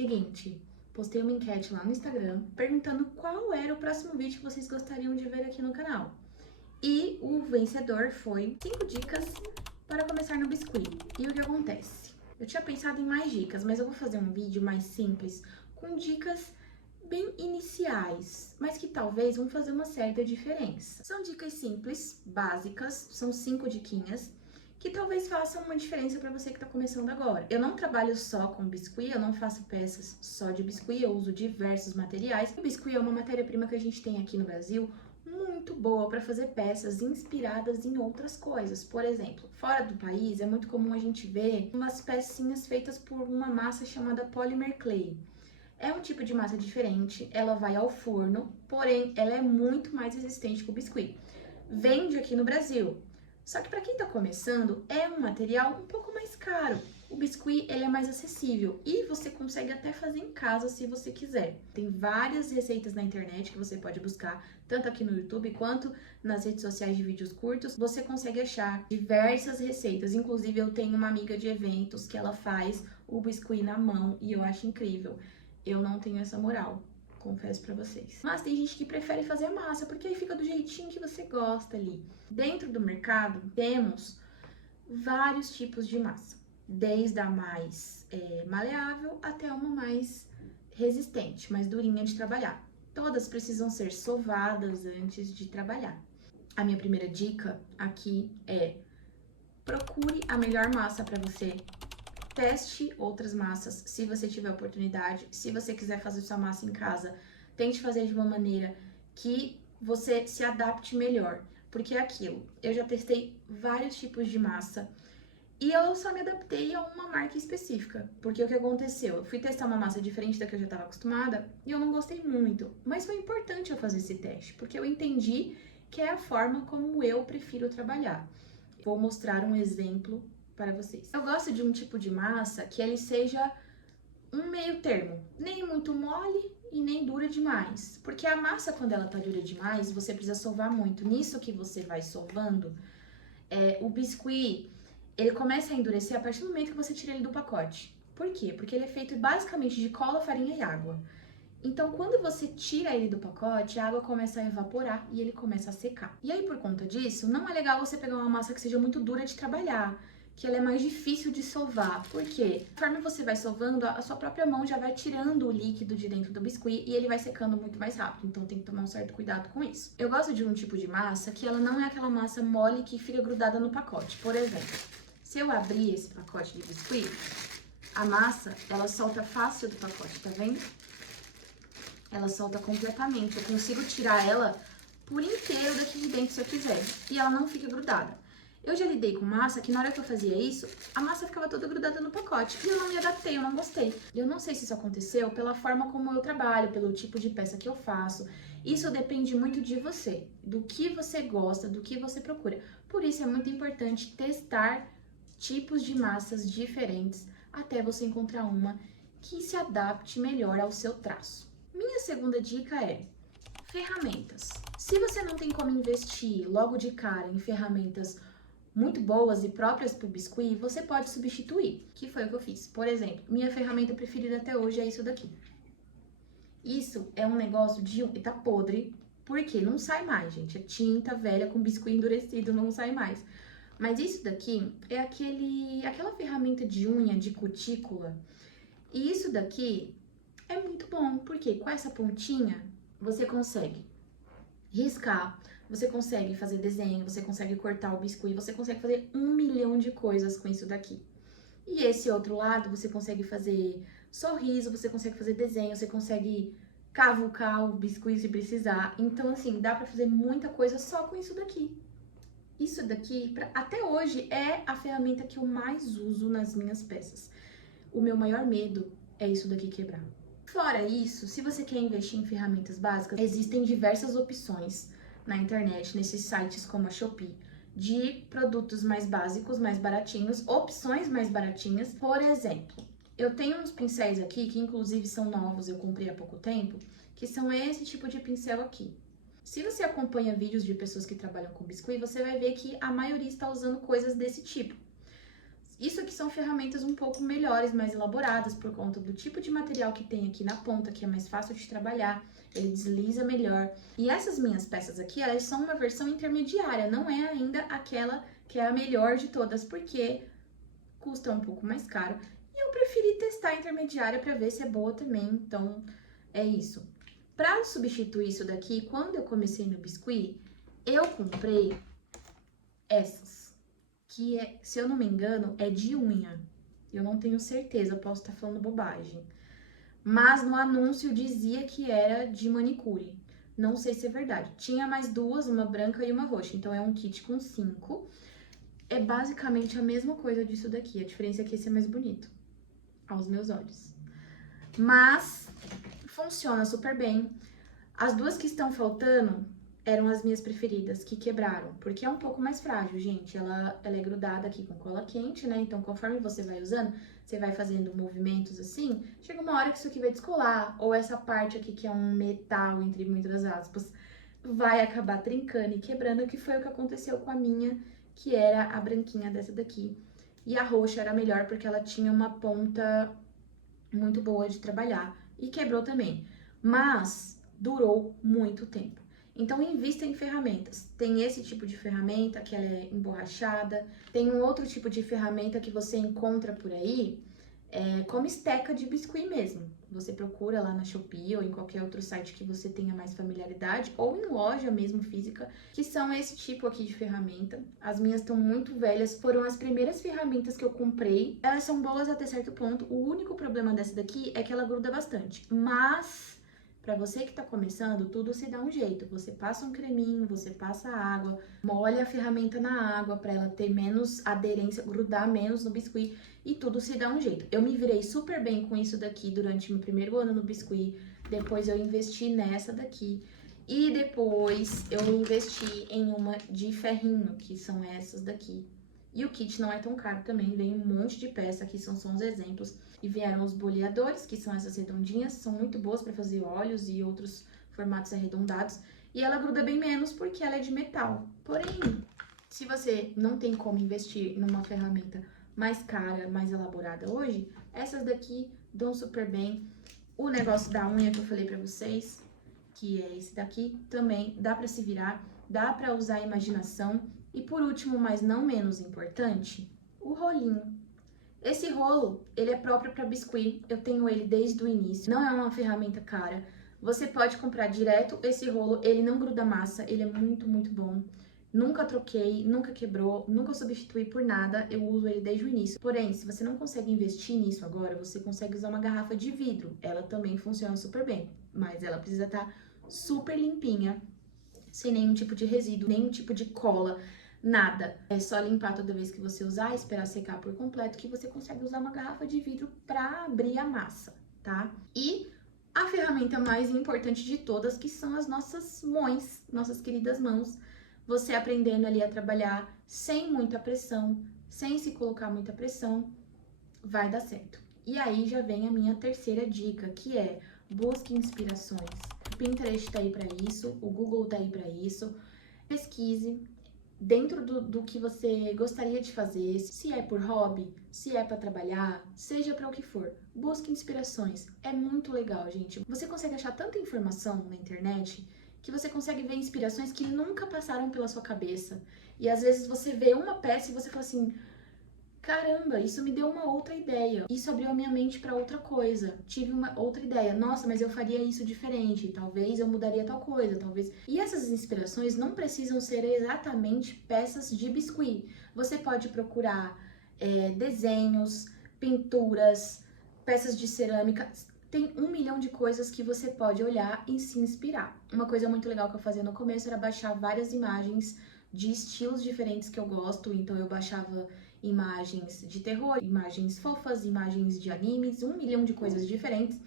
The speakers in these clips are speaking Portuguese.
Seguinte, postei uma enquete lá no Instagram perguntando qual era o próximo vídeo que vocês gostariam de ver aqui no canal. E o vencedor foi 5 dicas para começar no biscuit. E o que acontece? Eu tinha pensado em mais dicas, mas eu vou fazer um vídeo mais simples, com dicas bem iniciais, mas que talvez vão fazer uma certa diferença. São dicas simples, básicas, são 5 diquinhas, que talvez façam uma diferença para você que está começando agora. Eu não trabalho só com biscuit, eu não faço peças só de biscuit, eu uso diversos materiais. O biscuit é uma matéria-prima que a gente tem aqui no Brasil, muito boa para fazer peças inspiradas em outras coisas. Por exemplo, fora do país é muito comum a gente ver umas pecinhas feitas por uma massa chamada polymer clay. É um tipo de massa diferente, ela vai ao forno, porém ela é muito mais resistente que o biscuit. Vende aqui no Brasil. Só que para quem está começando, é um material um pouco mais caro. O biscuit, ele é mais acessível e você consegue até fazer em casa se você quiser. Tem várias receitas na internet que você pode buscar, tanto aqui no YouTube quanto nas redes sociais de vídeos curtos. Você consegue achar diversas receitas. Inclusive, eu tenho uma amiga de eventos que ela faz o biscuit na mão e eu acho incrível. Eu não tenho essa moral, confesso pra vocês. Mas tem gente que prefere fazer massa, porque aí fica do jeitinho que você gosta ali. Dentro do mercado, temos vários tipos de massa. Desde a mais maleável até uma mais resistente, mais durinha de trabalhar. Todas precisam ser sovadas antes de trabalhar. A minha primeira dica aqui é: procure a melhor massa para você. Teste outras massas, se você tiver oportunidade. Se você quiser fazer sua massa em casa, tente fazer de uma maneira que você se adapte melhor. Porque é aquilo, eu já testei vários tipos de massa e eu só me adaptei a uma marca específica. Porque o que aconteceu? Eu fui testar uma massa diferente da que eu já estava acostumada e eu não gostei muito. Mas foi importante eu fazer esse teste, porque eu entendi que é a forma como eu prefiro trabalhar. Vou mostrar um exemplo para vocês. Eu gosto de um tipo de massa que ele seja um meio termo, nem muito mole e nem dura demais, porque a massa, quando ela tá dura demais, você precisa sovar muito. Nisso que você vai sovando, o biscuit, ele começa a endurecer a partir do momento que você tira ele do pacote. Por quê? Porque ele é feito basicamente de cola, farinha e água. Então, quando você tira ele do pacote, a água começa a evaporar e ele começa a secar. E aí, por conta disso, não é legal você pegar uma massa que seja muito dura de trabalhar, que ela é mais difícil de sovar. Por quê? Conforme você vai sovando, a sua própria mão já vai tirando o líquido de dentro do biscuit e ele vai secando muito mais rápido. Então, tem que tomar um certo cuidado com isso. Eu gosto de um tipo de massa que ela não é aquela massa mole que fica grudada no pacote. Por exemplo, se eu abrir esse pacote de biscuit, a massa, ela solta fácil do pacote, tá vendo? Ela solta completamente. Eu consigo tirar ela por inteiro daqui de dentro se eu quiser. E ela não fica grudada. Eu já lidei com massa que na hora que eu fazia isso, a massa ficava toda grudada no pacote. E eu não me adaptei, eu não gostei. Eu não sei se isso aconteceu pela forma como eu trabalho, pelo tipo de peça que eu faço. Isso depende muito de você, do que você gosta, do que você procura. Por isso é muito importante testar tipos de massas diferentes até você encontrar uma que se adapte melhor ao seu traço. Minha segunda dica é ferramentas. Se você não tem como investir logo de cara em ferramentas muito boas e próprias para o biscuit, você pode substituir, que foi o que eu fiz. Por exemplo, minha ferramenta preferida até hoje é isso daqui. Isso é um negócio de... tá podre, porque não sai mais, gente. É tinta velha com biscuit endurecido, não sai mais. Mas isso daqui é aquela ferramenta de unha, de cutícula. E isso daqui é muito bom, porque com essa pontinha você consegue riscar, você consegue fazer desenho, você consegue cortar o biscuit, você consegue fazer 1 milhão de coisas com isso daqui. E esse outro lado você consegue fazer sorriso, você consegue fazer desenho, você consegue cavucar o biscuit se precisar. Então, assim, dá pra fazer muita coisa só com isso daqui. Isso daqui, até hoje, é a ferramenta que eu mais uso nas minhas peças. O meu maior medo é isso daqui quebrar. Fora isso, se você quer investir em ferramentas básicas, existem diversas opções na internet, nesses sites como a Shopee, de produtos mais básicos, mais baratinhos, opções mais baratinhas. Por exemplo, eu tenho uns pincéis aqui, que inclusive são novos, eu comprei há pouco tempo, que são esse tipo de pincel aqui. Se você acompanha vídeos de pessoas que trabalham com biscuit, você vai ver que a maioria está usando coisas desse tipo. Isso aqui são ferramentas um pouco melhores, mais elaboradas, por conta do tipo de material que tem aqui na ponta, que é mais fácil de trabalhar, ele desliza melhor. E essas minhas peças aqui, elas são uma versão intermediária, não é ainda aquela que é a melhor de todas, porque custa um pouco mais caro. E eu preferi testar a intermediária para ver se é boa também, então é isso. Para substituir isso daqui, quando eu comecei no biscuit, eu comprei essas, que é, se eu não me engano, é de unha. Eu não tenho certeza, eu posso estar falando bobagem. Mas no anúncio dizia que era de manicure. Não sei se é verdade. Tinha mais duas, uma branca e uma roxa. Então é um kit com 5. É basicamente a mesma coisa disso daqui. A diferença é que esse é mais bonito, aos meus olhos. Mas funciona super bem. As duas que estão faltando eram as minhas preferidas, que quebraram, porque é um pouco mais frágil, gente. Ela é grudada aqui com cola quente, né? Então, conforme você vai usando, você vai fazendo movimentos assim, chega uma hora que isso aqui vai descolar, ou essa parte aqui, que é um metal, entre muitas aspas, vai acabar trincando e quebrando, que foi o que aconteceu com a minha, que era a branquinha dessa daqui. E a roxa era melhor porque ela tinha uma ponta muito boa de trabalhar e quebrou também, mas durou muito tempo. Então, invista em ferramentas. Tem esse tipo de ferramenta que ela é emborrachada, tem um outro tipo de ferramenta que você encontra por aí, como esteca de biscuit mesmo. Você procura lá na Shopee ou em qualquer outro site que você tenha mais familiaridade, ou em loja mesmo física, que são esse tipo aqui de ferramenta. As minhas estão muito velhas, foram as primeiras ferramentas que eu comprei. Elas são boas até certo ponto. O único problema dessa daqui é que ela gruda bastante, mas para você que tá começando, tudo se dá um jeito. Você passa um creminho, você passa água, molha a ferramenta na água para ela ter menos aderência, grudar menos no biscuit e tudo se dá um jeito. Eu me virei super bem com isso daqui durante meu primeiro ano no biscuit, depois eu investi nessa daqui e depois eu investi em uma de ferrinho, que são essas daqui. E o kit não é tão caro também, vem um monte de peça, aqui são só uns exemplos. E vieram os boleadores, que são essas redondinhas, são muito boas para fazer olhos e outros formatos arredondados. E ela gruda bem menos porque ela é de metal. Porém, se você não tem como investir numa ferramenta mais cara, mais elaborada hoje, essas daqui dão super bem. O negócio da unha que eu falei pra vocês, que é esse daqui, também dá pra se virar, dá pra usar a imaginação. E por último, mas não menos importante, o rolinho. Esse rolo, ele é próprio para biscuit, eu tenho ele desde o início, não é uma ferramenta cara. Você pode comprar direto esse rolo, ele não gruda massa, ele é muito, muito bom. Nunca troquei, nunca quebrou, nunca substituí por nada, eu uso ele desde o início. Porém, se você não consegue investir nisso agora, você consegue usar uma garrafa de vidro. Ela também funciona super bem, mas ela precisa estar super limpinha, sem nenhum tipo de resíduo, nenhum tipo de cola, nada. É só limpar toda vez que você usar, esperar secar por completo, que você consegue usar uma garrafa de vidro para abrir a massa, tá? E a ferramenta mais importante de todas, que são as nossas mãos, nossas queridas mãos. Você aprendendo ali a trabalhar sem muita pressão, sem se colocar muita pressão, vai dar certo. E aí já vem a minha terceira dica, que é: busque inspirações. O Pinterest tá aí para isso, o Google tá aí para isso. Pesquise dentro do que você gostaria de fazer, se é por hobby, se é para trabalhar, seja para o que for. Busque inspirações. É muito legal, gente. Você consegue achar tanta informação na internet que você consegue ver inspirações que nunca passaram pela sua cabeça. E às vezes você vê uma peça e você fala assim: caramba, isso me deu uma outra ideia. Isso abriu a minha mente para outra coisa. Tive uma outra ideia. Nossa, mas eu faria isso diferente. Talvez eu mudaria tal coisa, talvez. E essas inspirações não precisam ser exatamente peças de biscuit. Você pode procurar desenhos, pinturas, peças de cerâmica. Tem 1 milhão de coisas que você pode olhar e se inspirar. Uma coisa muito legal que eu fazia no começo era baixar várias imagens de estilos diferentes que eu gosto. Então eu baixava imagens de terror, imagens fofas, imagens de animes, 1 milhão de coisas diferentes,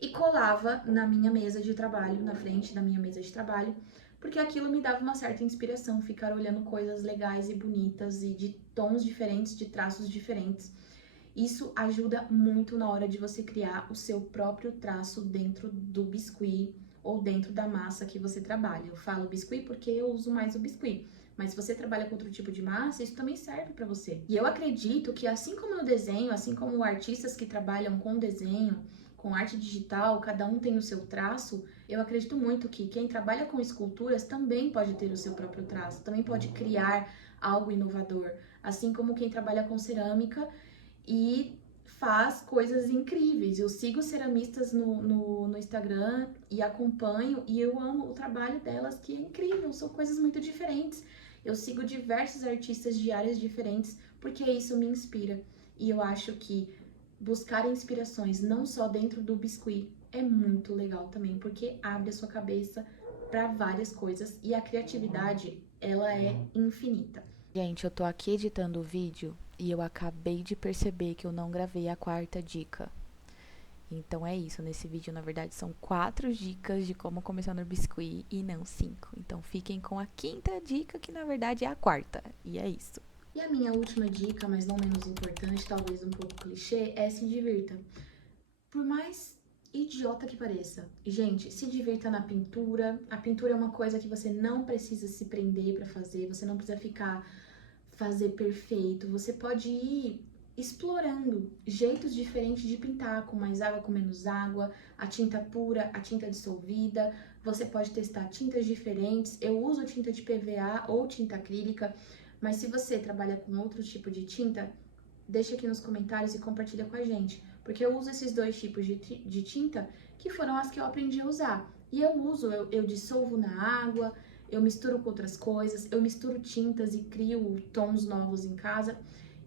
e colava na minha mesa de trabalho, na frente da minha mesa de trabalho, porque aquilo me dava uma certa inspiração, ficar olhando coisas legais e bonitas e de tons diferentes, de traços diferentes. Isso ajuda muito na hora de você criar o seu próprio traço dentro do biscuit ou dentro da massa que você trabalha. Eu falo biscuit porque eu uso mais o biscuit, Mas se você trabalha com outro tipo de massa, isso também serve para você. E eu acredito que assim como no desenho, assim como artistas que trabalham com desenho, com arte digital, cada um tem o seu traço, eu acredito muito que quem trabalha com esculturas também pode ter o seu próprio traço, também pode criar algo inovador, assim como quem trabalha com cerâmica e faz coisas incríveis. Eu sigo ceramistas no Instagram e acompanho, e eu amo o trabalho delas, que é incrível, são coisas muito diferentes. Eu sigo diversos artistas de áreas diferentes, porque isso me inspira. E eu acho que buscar inspirações não só dentro do biscuit é muito legal também, porque abre a sua cabeça para várias coisas e a criatividade, ela é infinita. Gente, eu tô aqui editando o vídeo e eu acabei de perceber que eu não gravei a quarta dica. Então é isso, nesse vídeo na verdade são 4 dicas de como começar no biscuit e não 5. Então fiquem com a quinta dica, que na verdade é a quarta. E é isso. E a minha última dica, mas não menos importante, talvez um pouco clichê, é se divirta. Por mais idiota que pareça, gente, se divirta na pintura. A pintura é uma coisa que você não precisa se prender pra fazer, você não precisa fazer perfeito. Você pode ir explorando jeitos diferentes de pintar, com mais água, com menos água, a tinta pura, a tinta dissolvida. Você pode testar tintas diferentes. Eu uso tinta de PVA ou tinta acrílica, mas se você trabalha com outro tipo de tinta, deixa aqui nos comentários e compartilha com a gente, porque eu uso esses dois tipos de tinta que foram as que eu aprendi a usar. E eu uso, eu dissolvo na água, eu misturo com outras coisas, eu misturo tintas e crio tons novos em casa.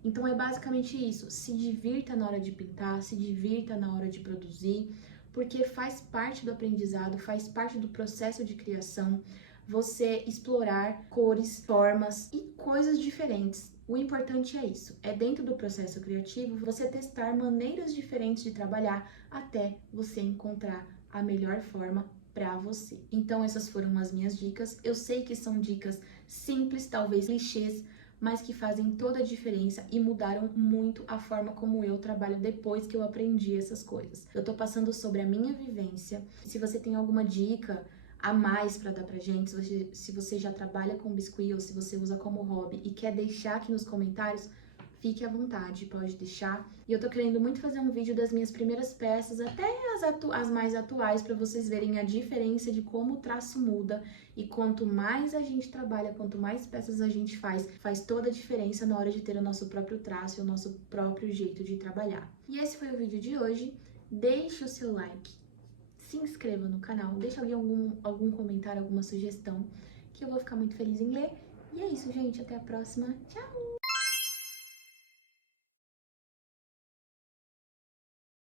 Então é basicamente isso, se divirta na hora de pintar, se divirta na hora de produzir, porque faz parte do aprendizado, faz parte do processo de criação, você explorar cores, formas e coisas diferentes. O importante é isso, é dentro do processo criativo você testar maneiras diferentes de trabalhar até você encontrar a melhor forma para você. Então essas foram as minhas dicas. Eu sei que são dicas simples, talvez clichês, mas que fazem toda a diferença e mudaram muito a forma como eu trabalho depois que eu aprendi essas coisas. Eu tô passando sobre a minha vivência. Se você tem alguma dica a mais para dar pra gente, se você já trabalha com biscuit ou se você usa como hobby e quer deixar aqui nos comentários, fique à vontade, pode deixar. E eu tô querendo muito fazer um vídeo das minhas primeiras peças, até as mais atuais, para vocês verem a diferença de como o traço muda. E quanto mais a gente trabalha, quanto mais peças a gente faz toda a diferença na hora de ter o nosso próprio traço e o nosso próprio jeito de trabalhar. E esse foi o vídeo de hoje. Deixe o seu like, se inscreva no canal, deixa algum comentário, alguma sugestão, que eu vou ficar muito feliz em ler. E é isso, gente. Até a próxima. Tchau!